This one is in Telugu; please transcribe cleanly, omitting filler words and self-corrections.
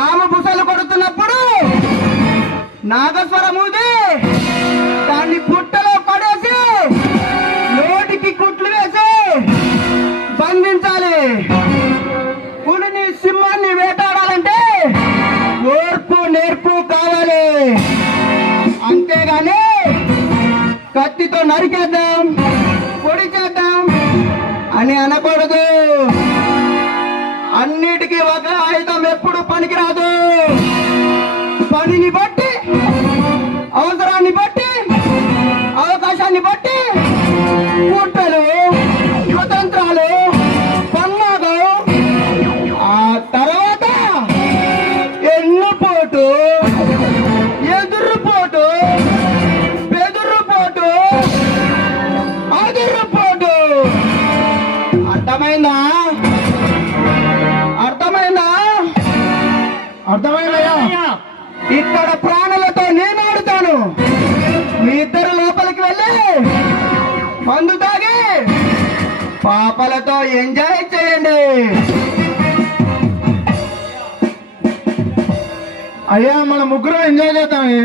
పాము బుసలు కొడుతున్నప్పుడు నాగస్వరం ఊది దాన్ని పుట్టలో పడేసి నోటికి కుట్లు వేసి బంధించాలి. పులిని సింహాన్ని వేటాడాలంటే ఓర్పు నేర్పు కావాలి. అంతేగాని కత్తితో నరికేద్దాం పొడి చేద్దాం అని అనకూడదు. అన్నిటికీ ఒక ఆయుధం ఎప్పుడు పనికిరాదు. పనిని బట్టి, అవసరాన్ని బట్టి, అవకాశాన్ని బట్టి కుట్రలు, కుతంత్రాలు, పన్నాగం, ఆ తర్వాత ఎన్నుపోటు, ఎదురుపోటు, బెదురుపోటు, అదురుపోటు. అర్థమైందా? అర్థమైందా? అర్థమైందయ్యా. ఇక్కడ ప్రాణులతో నేను ఆడుతాను. మీ ఇద్దరు లోపలికి వెళ్ళి మందు తాగి పాపలతో ఎంజాయ్ చేయండి. అయ్యా మన ముగ్గురు ఎంజాయ్ చేద్దామే.